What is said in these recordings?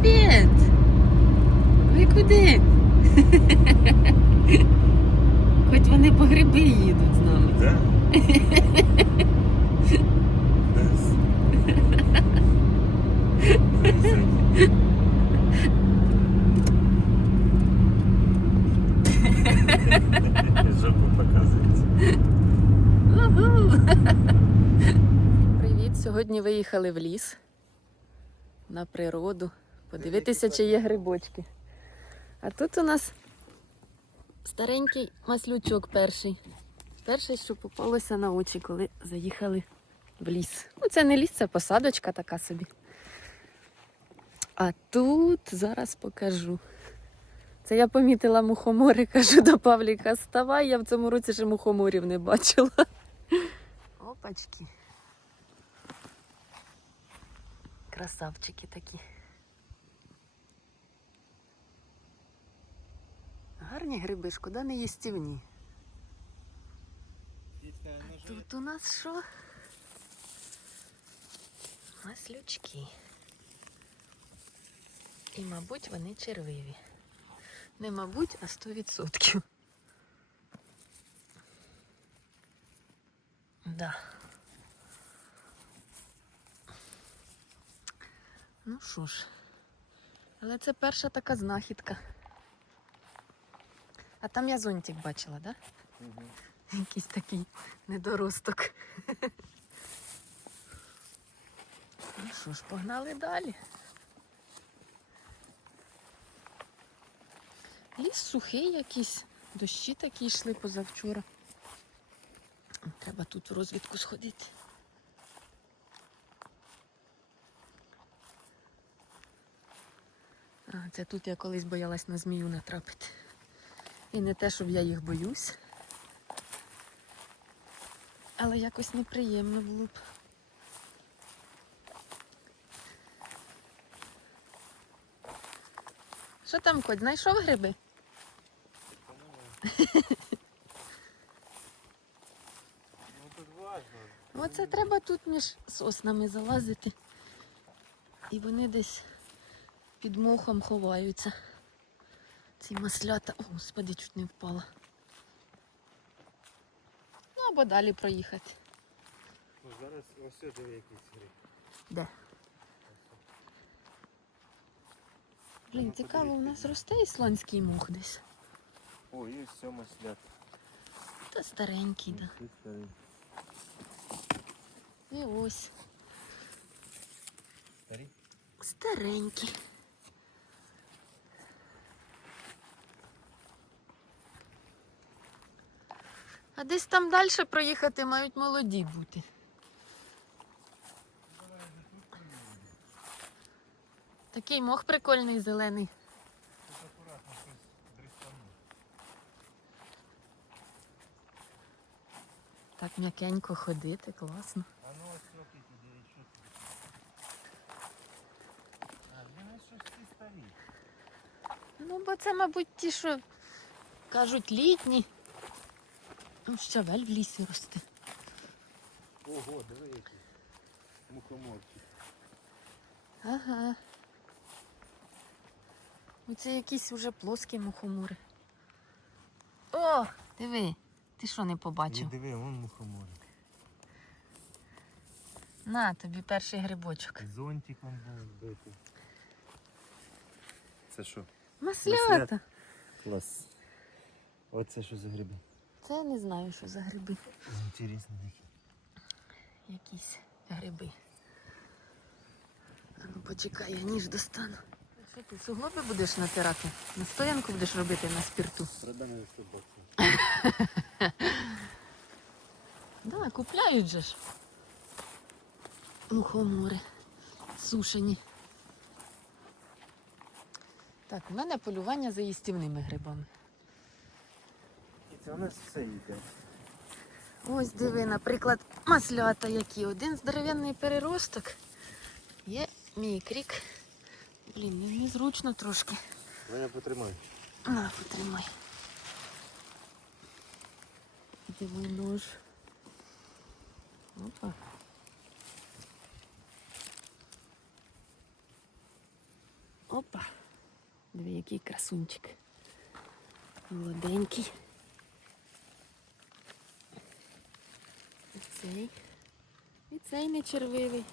Привіт! Ви куди? Хоч вони по гриби їдуть з нами. Десь. Жопу показується. Привіт! Сьогодні виїхали в ліс на природу. Подивитися, чи є грибочки. А тут у нас старенький маслючок перший. Перший, що попалося на очі, коли заїхали в ліс. Ну, це не ліс, це посадочка така собі. А тут зараз покажу. Це я помітила мухомори, кажу до Павліка, ставай, я в цьому році ще мухоморів не бачила. Опачки. Красавчики такі. Гарні гриби, шкода не їстівні. А тут у нас що? Маслючки. І, мабуть, вони червиві. Не мабуть, а сто відсотків. Да. Ну що ж, але це перша така знахідка. А там я зонтик бачила, так? Да? Якийсь такий недоросток. Ну що ж, погнали далі. Ліс сухий якийсь, дощі такі йшли позавчора. Треба тут в розвідку сходити. А, це тут я колись боялась на змію натрапити. І не те, щоб я їх боюсь. Але якось неприємно було б. Що там, Кот, знайшов гриби? Ну тут важно. Оце треба тут між соснами залазити. І вони десь під мохом ховаються. Ці маслята. О, господи, чуть не впала. Ну або далі проїхати. Ну зараз ось диви якийсь гриб. Де? Блін, цікаво, у нас росте ісландський мох десь. О, є сьома слід. Та старенький, так. да. І ось. Старі? Старенький. Десь там далі проїхати мають молоді бути. Такий мох прикольний зелений. Так м'якенько ходити, класно. А ну ось туди і? А, вони щось ці старі. Ну, бо це, мабуть, ті, що кажуть, літні. Ну, щавель в лісі росте. Ого, диви які. Мухоморки. Ага. Оце якісь уже плоскі мухомори. О, диви, ти що не побачив? диви, вон мухомори. На тобі перший грибочок. Зонтиком був збитий. Це що? Маслята. Маслята. Клас. Оце що за гриби? Це я не знаю, що за гриби. Інтересні такі. Якісь гриби. А ну почекай, я ніж достану. Що ти суглоби будеш натирати? Настоянку будеш робити на спирту? Проданий за 100. Да, купляють же ж. Мухомори. Сушені. Так, у мене полювання за їстівними грибами. Це у нас все йде. Ось диви, наприклад, маслята які. Один здоровенний переросток. Є мій крік. Блін, незручно трошки. Мене потримай. На, потримай. Диви нож. Опа. Опа. Диви, який красунчик. Молоденький. І цей. І цей не червивий.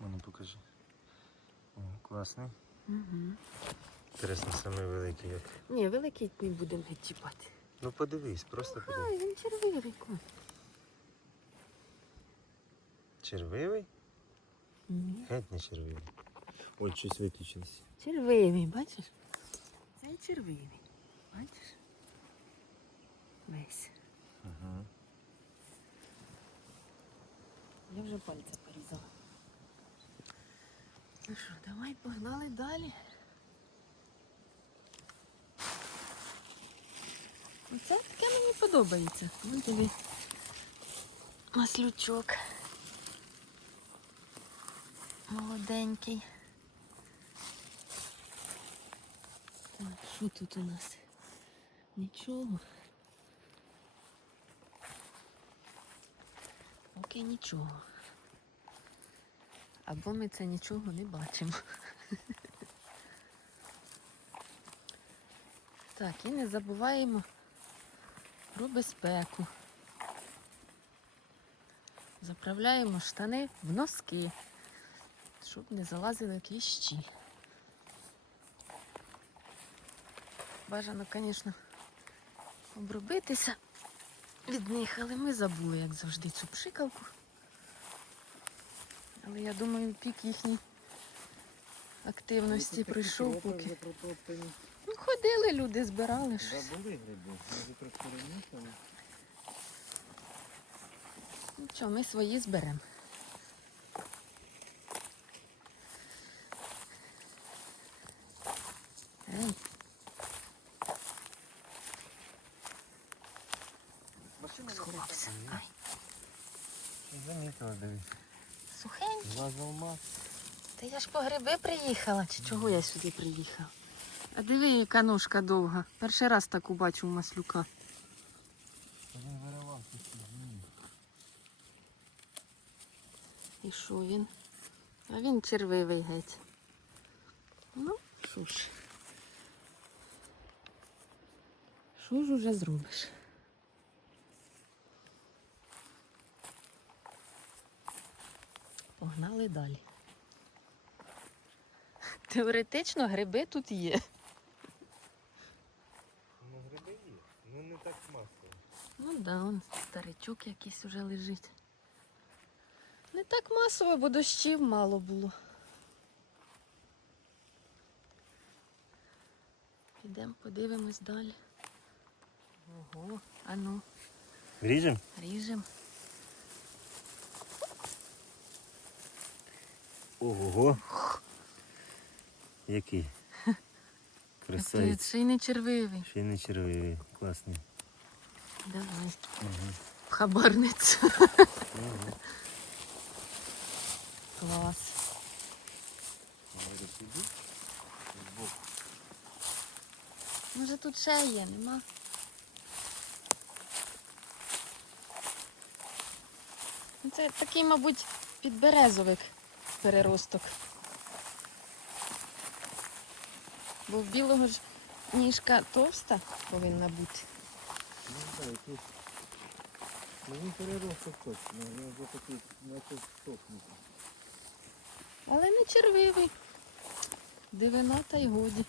Мені покажи. О, класний. Угу. Інтересно, саме великий як. Ні, великий не будемо геть чіпати. Ну подивись, просто подивись. Ай, він червивий. Коль. Червивий? Ні. Геть не червивий. Ой, щось виключилось. Червивий, бачиш? Цей червивий. Бачиш? Весь. Ага. Я вже пальця порізала. Ну що, давай погнали далі. Оце таке мені подобається. Вон тобі маслючок. Молоденький. Так, що тут у нас? Нічого. Поки нічого. Або ми це нічого не бачимо. Так, і не забуваємо про безпеку. Заправляємо штани в носки, щоб не залазили кліщі. Бажано, звісно, обробитися від них, але ми забули, як завжди, цю пшикалку. Але я думаю, пік їхній активності прийшов поки. Ну, ходили люди, збирали щось. Забули гриби, може трошки раніше. але- Нічого, ми свої зберемо. Ей, сховався. Ай, Чи Замітила, дивись. сухенький. Два залма. Та я ж по гриби приїхала, чи чого я сюди приїхала? А диви, яка ножка довга. Перший раз таку бачу маслюка. Він виривався. І що він? А він червивий геть. Ну, що ж. Що ж уже зробиш? Погнали далі. Теоретично гриби тут є. Ну гриби є. Ну не так масово. Ну да, он старичок якийсь уже лежить. Не так масово, бо дощів мало було. Підемо, подивимось далі. Ого, а ну, Ріжем? ріжем. Ого. Який? Красавець. Не червивий. Ще й не червивий. Класний. Давай. Ага. В Хабарницю. Ага. Клас. Може тут ще є, нема? Ну, Це такий, мабуть, підберезовик переросток. Бо в білого ж ніжка товста повинна бути. Ну так, тут. Ну він переросток точно, він вже такий, наче сохнути. Але не червивий. Дивина та й годі.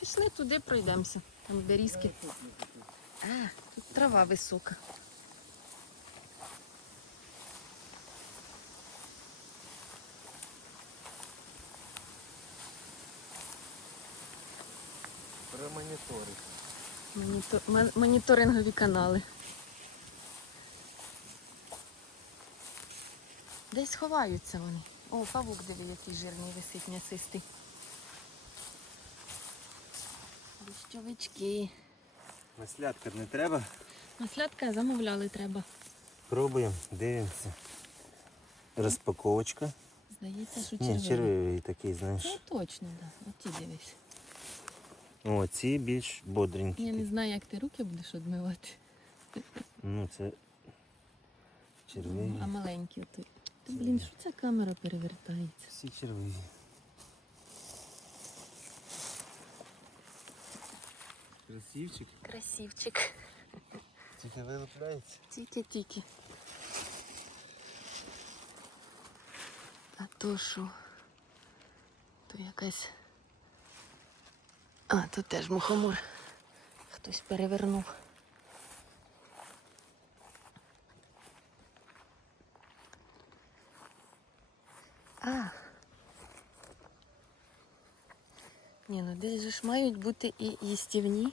Пішли туди, пройдемося. Там де різки. А, тут трава висока. Промоніторить. Моніто... мо- Моніторингові канали. Десь ховаються вони. О, павук диви, який жирний висить м'ясистий. Дощовички. Маслятка не треба? Маслятка замовляли треба. Пробуємо, дивимося. Розпаковочка. Здається, що Ні, червивий. червивий такий, знаєш. Ну точно, так. Да. Оті дивись. О, ці більш бодренькі. Я не знаю, як ти руки будеш відмивати. Ну, це червивий. А маленькі тут. Та блін, що ця камера перевертається? Всі червиві. Красивчик. Красивчик. Тільки вилупляється. Тільки-тільки. А то що? То якась. А, то теж мухомор. Хтось перевернув. А. Ні, ну десь же ж мають бути і їстівні,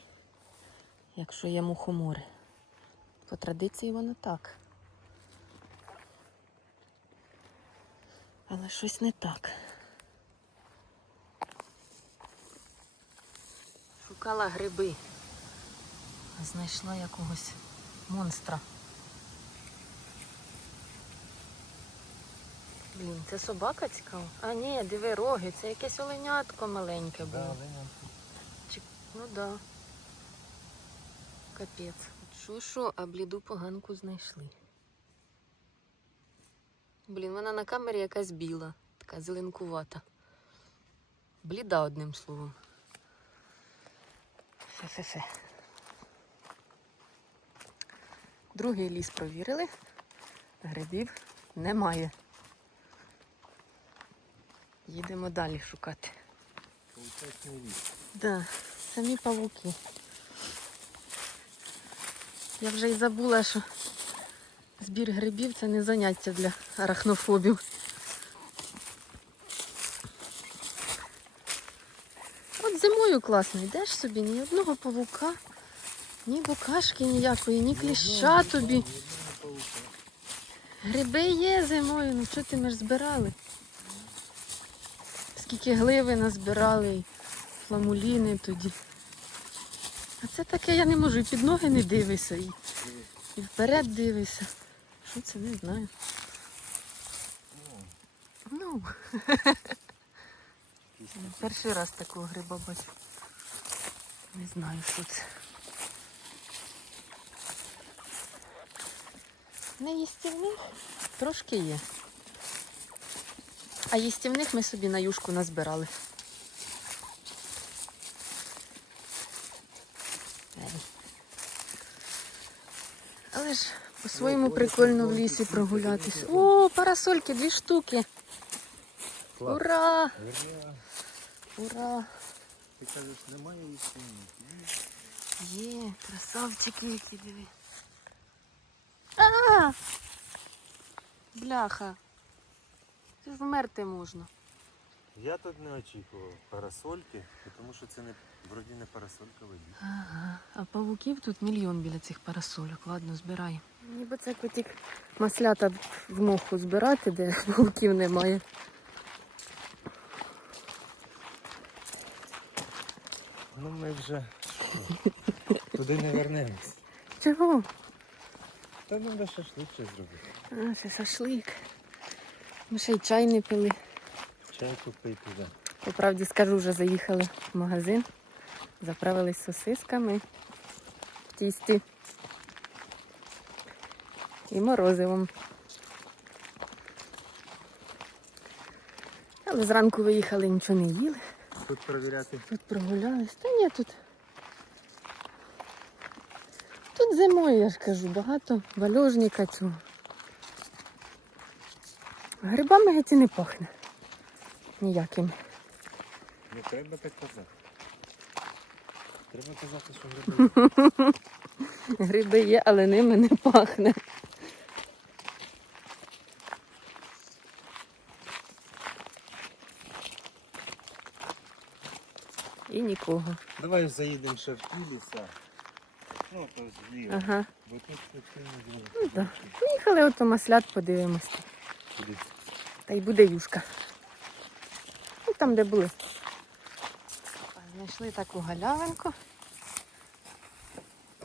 якщо є мухомори. По традиції воно так. Але щось не так. Шукала гриби. Знайшла якогось монстра. Блін, це собака цікава? А ні, диви роги, це якесь оленятко маленьке було. Чи... Ну да. Капець. Що що, а бліду поганку знайшли. Блін, вона на камері якась біла, така зеленкувата. Бліда одним словом. Фе-фе-фе. Другий ліс провірили. Грибів немає. Їдемо далі шукати. Да, самі павуки. Я вже й забула, що збір грибів це не заняття для арахнофобів. Зимою класно, йдеш собі, ні одного павука, ні букашки ніякої, ні кліща тобі. Гриби є зимою, ну що ти ми ж збирали? Скільки гливи назбирали, і фламуліни тоді. А це таке я не можу, і під ноги не дивися, і, і вперед дивися. Що це не знаю. Ну, перший раз такого гриба бачу. Не знаю, що це. Не їстівних трошки є. А їстівних ми собі на юшку назбирали. Але ж по-своєму прикольно в лісі прогулятись. О, парасольки, дві штуки. Ура! Ура! ти кажеш, немає істини. Є, красавчики які диви. А! Бляха. Це ж вмерти можна. Я тут не очікував парасольки, тому що це не вроді не парасолька воді. Ага. А павуків тут мільйон біля цих парасольок. Ладно, збирай. Ніби це котик маслята в моху збирати, де павуків немає. Ну ми вже туди не вернемось. Чого? Та треба шашлик ще зробити. А, це шашлик. Ми ще й чай не пили. Чай купити туди. По правді скажу, вже заїхали в магазин, заправились сосисками в тісті і морозивом. Але зранку виїхали, нічого не їли. Тут перевіряти. Тут прогулялись. Та ні, тут. Тут зимою, я ж кажу, багато вальожника цього. Грибами геть і не пахне. Ніяким. Не треба так казати. Треба казати, що гриби. Гриби є, але ними не пахне. І нікого. Давай заїдемо ще в ті ліса. Ну, то зліва. Ага. Бо тут було. Ну, да. Поїхали маслят, подивимось. Куди? Та й буде юшка. Ну, там, де були. Знайшли таку галявинку.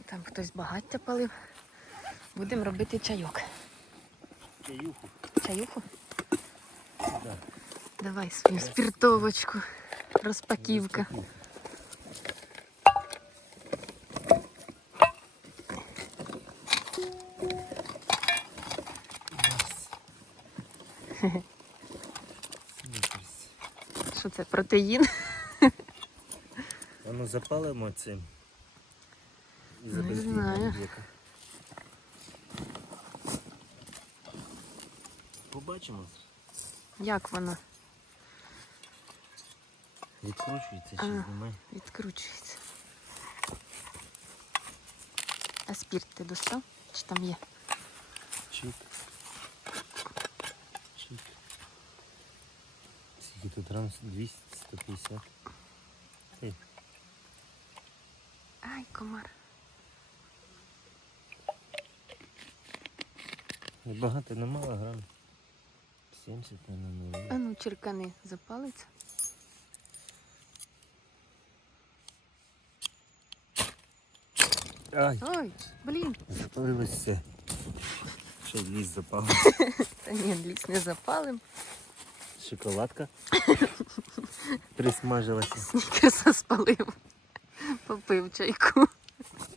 Там хтось багаття палив. Будемо робити чайок. Чаюху. Чаюху? Да. Давай свою спіртовочку. Розпаківка. Снікерс. Що це? Протеїн? А ну запалимо цим. І Не забезпечимо віка. Побачимо. Як воно Відкручується чи знімай. відкручується? А спірт ти достав? Чи там є? Чик. Скільки тут грам? 200, 150. Ей, Ай, комар. небагато, немало грам. 70, наверное, А ну, черкани запалиться. Ай, Ой, блін. запалилось все. Ще й ліс запав. Та ні, ліс не запалим. Шоколадка. Присмажилася. Снікерса спалив. Попив чайку.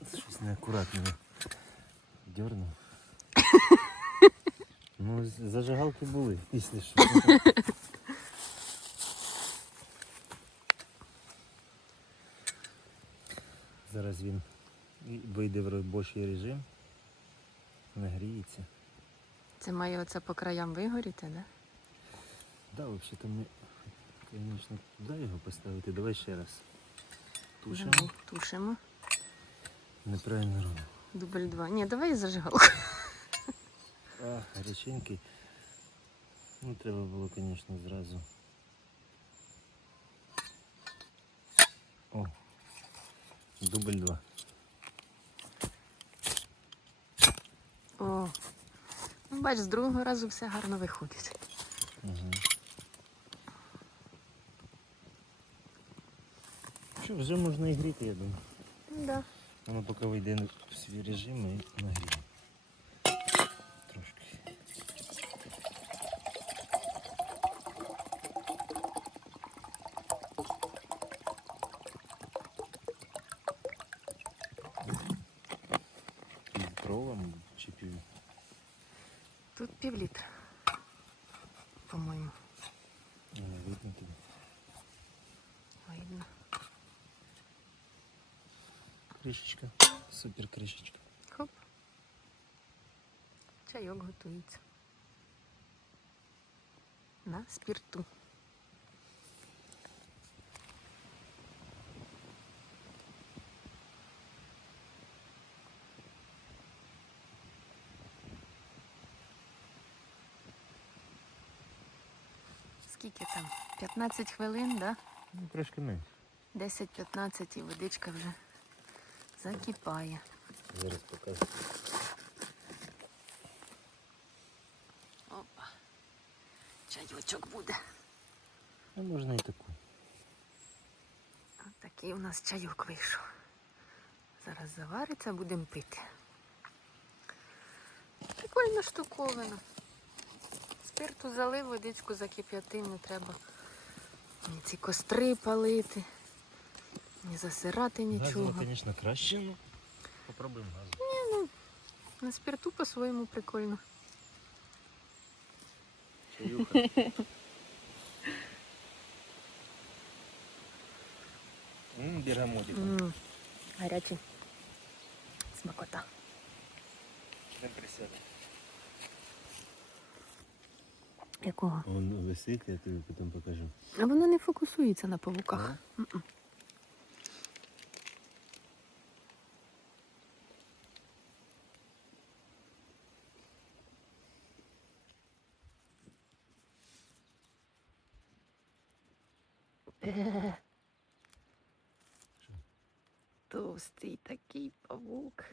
Щось неаккуратно. Дернув. Ну, зажигалки були, якщо що. Зараз він вийде в робочий режим, нагріється. Це має оце по краям вигоріти, да? Да, взагалі-то ми, звісно, куди його поставити? Давай ще раз. Тушимо. Давай, Тушимо. Неправильно робимо. Дубль два. Ні, давай зажигалку. А, гаряченький. Ну, треба було, звісно, зразу. О, дубль два. О. Ну, бач, з другого разу все гарно виходить. Угу. Що, вже можна і гріти, я думаю. Ну, да. Воно поки вийде в свій режим і нагріє. Трошки. Під кровом чи пів. Тут пів літра. По-моєму. Не видно тобі. Видно. Кришечка. Супер кришечка. Хоп. Чайок готується. На спірту. Скільки там? 15 хвилин, да? Ну, трошки менше. 10-15 і водичка вже закипає. Зараз покажу. Опа. Чайочок буде. Ну, можна і таку. От такий у нас чайок вийшов. Зараз завариться, будемо пити. Прикольна штуковина. Спирту залив, водичку закип'ятив, не треба ці костри палити, ні засирати нічого. Газово, звісно, краще, ну попробуємо газу. На спирту по-своєму прикольно. Чаюха. Ммм, бергамотик. Гарячий. Смакота. Не присяде. Якого? Он висить, я тобі потім покажу. А воно не фокусується на павуках. М-м. Е. Товстий такий павук.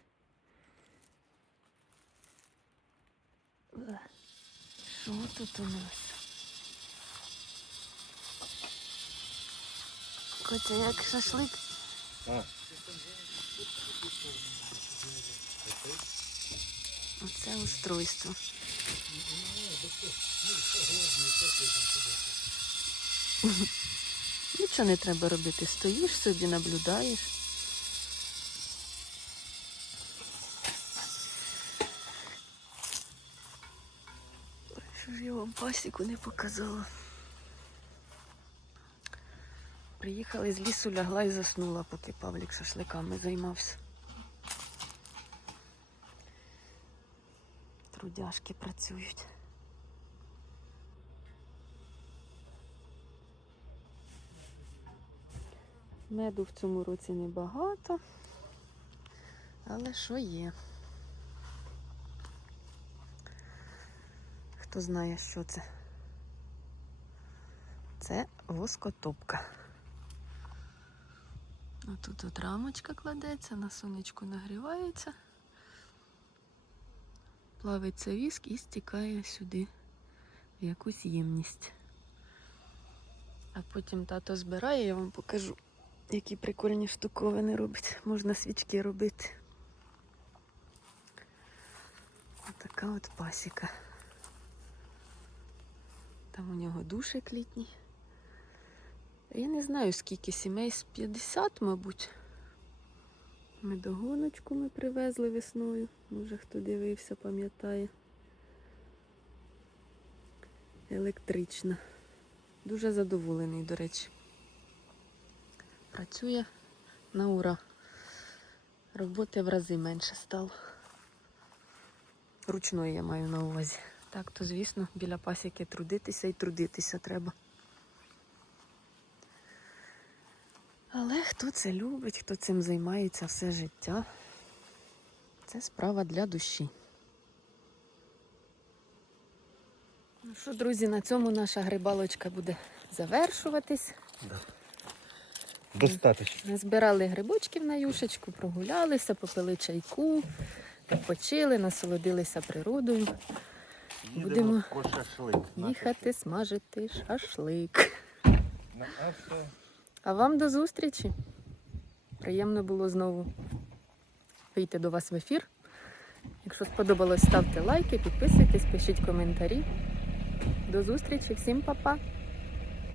Е. Що тут у нас? Котя, як шашлик. А, Оце устройство. Нічого не треба робити. Стоїш собі, наблюдаєш. Що ж я вам пасіку не показала. Приїхали з лісу, лягла і заснула, поки Павлік шашликами займався. Трудяшки працюють. Меду в цьому році небагато, але що є. Хто знає, що це? Це воскотопка. Тут от рамочка кладеться, на сонечку нагрівається. Плавиться віск і стікає сюди в якусь ємність. А потім тато збирає, я вам покажу, які прикольні штуковини робить. Можна свічки робити. Отака от пасіка. Там у нього душик літній. Я не знаю, скільки сімей, з 50, мабуть. Медогоночку ми привезли весною. Може хто дивився, пам'ятає. Електрична. Дуже задоволений, до речі. Працює на ура. Роботи в рази менше стало. Ручної я маю на увазі. Так, то звісно, біля пасіки трудитися і трудитися треба. Але хто це любить, хто цим займається все життя, це справа для душі. Ну що, друзі, на цьому наша грибалочка буде завершуватись. Достаточно. Назбирали грибочків на юшечку, прогулялися, попили чайку, відпочили, насолодилися природою. Будемо по шашлик. Їхати смажити шашлик. А вам до зустрічі. Приємно було знову вийти до вас в ефір. Якщо сподобалось, ставте лайки, підписуйтесь, пишіть коментарі. До зустрічі, всім па-па!